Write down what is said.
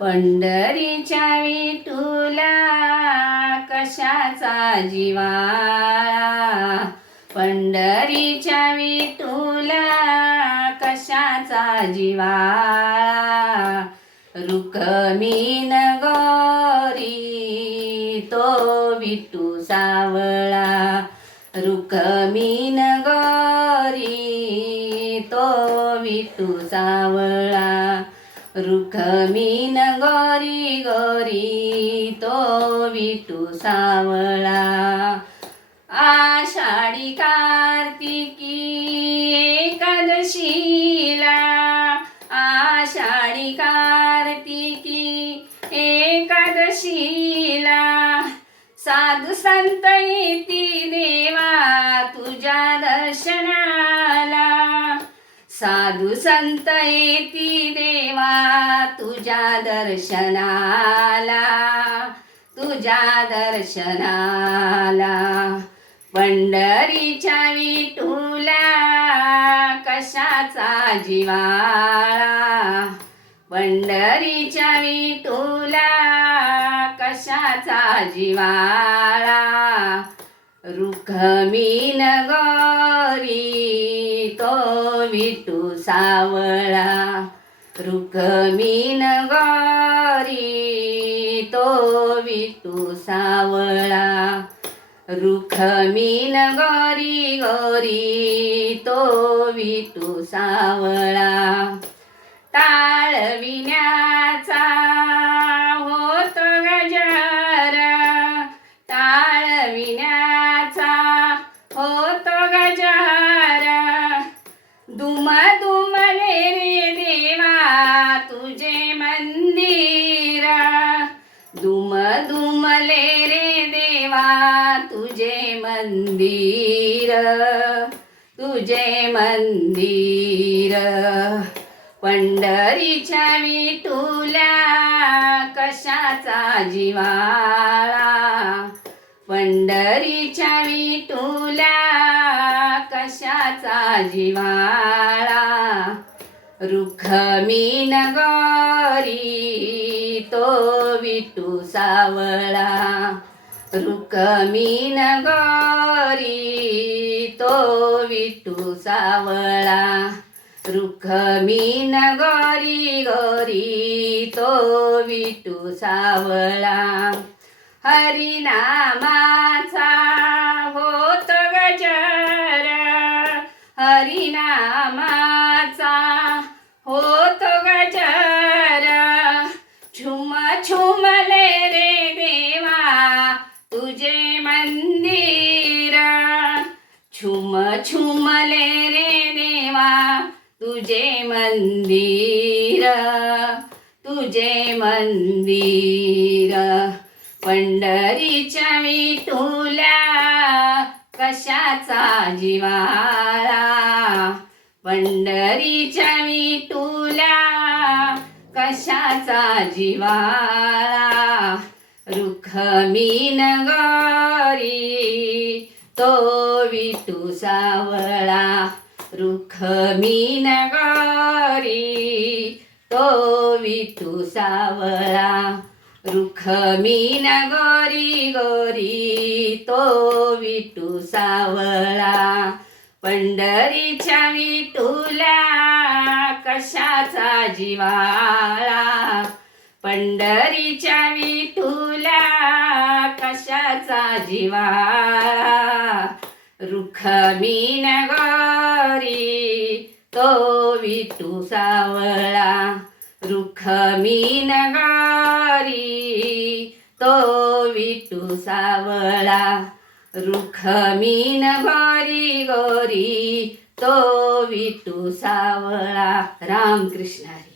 पंढरीच्या विठुला कशाचा जिव्हाळा, पंढरीच्या विठुला कशाचा जिव्हाळा, रुक्मिण गौरी तो विठू सावळा, रुक्मिण गौरी तो विठू सावळा, रुक्मिण गौरी गौरी तो विठू सावळा. आषाढी कार्तिकी एकादशीला, आषाढी कार्तिकी एकादशीला साधू संत येती देवा तुझ्या दर्शनाला, साधू संत येती देवा तुझ्या दर्शनाला, तुझ्या दर्शनाला. पंढरीच्या विठुला कशाचा जिव्हाळा, पंढरीच्या विठुला कशाचा जिव्हाळा, रुक्मिण गौरी तो विठू सावळा, रुक्मिण गौरी तो विठू सावळा, रुक्मिण गौरी गौरी तो विठू सावळा. टाळविण्याचा होत गजर, टाळविण्याचा होत गजर, दुम दुमले रे देवा तुझे मंदिर, दुम दुमले रे देवा तुझे मंदिर, तुझे मंदिर. पंढरीच्या विठुला कशाचा जिव्हाळा, पंढरीच्या विठुला कशाचा जिव्हाळा, रुक्मिण गौरी तो विठू सावळा, रुक्मिण गौरी तो विठू सावळा, रुक्मिण गौरी गौरी तो विठू सावळा. हरिनामाचा होत गजर, हरिनामाचा होत गजर, झुम झुमले रे देवा तुझे मंदिर, झुम झुमले रे देवा तुझे मंदिर, तुझे मंदिर. पंढरीच्या विठुला कशाचा जिव्हाळा, पंढरीच्या विठुला कशाचा जिव्हाळा, रुक्मिण गौरी तो विठू सावळा, रुक्मिण गौरी तो विठू सावळा, रुक्मिण गौरी गौरी तो विठू सावळा. पंढरीच्या विठुला कशाचा जिव्हाळा, पंढरीच्या विठुला कशाचा जिव्हाळा, रुक्मिण गौरी तो विठू सावळा, रुक्मिण गौरी तो विठू सावळा, रुक्मिण गौरी गौरी तो विठू सावळा. रामकृष्ण हरी.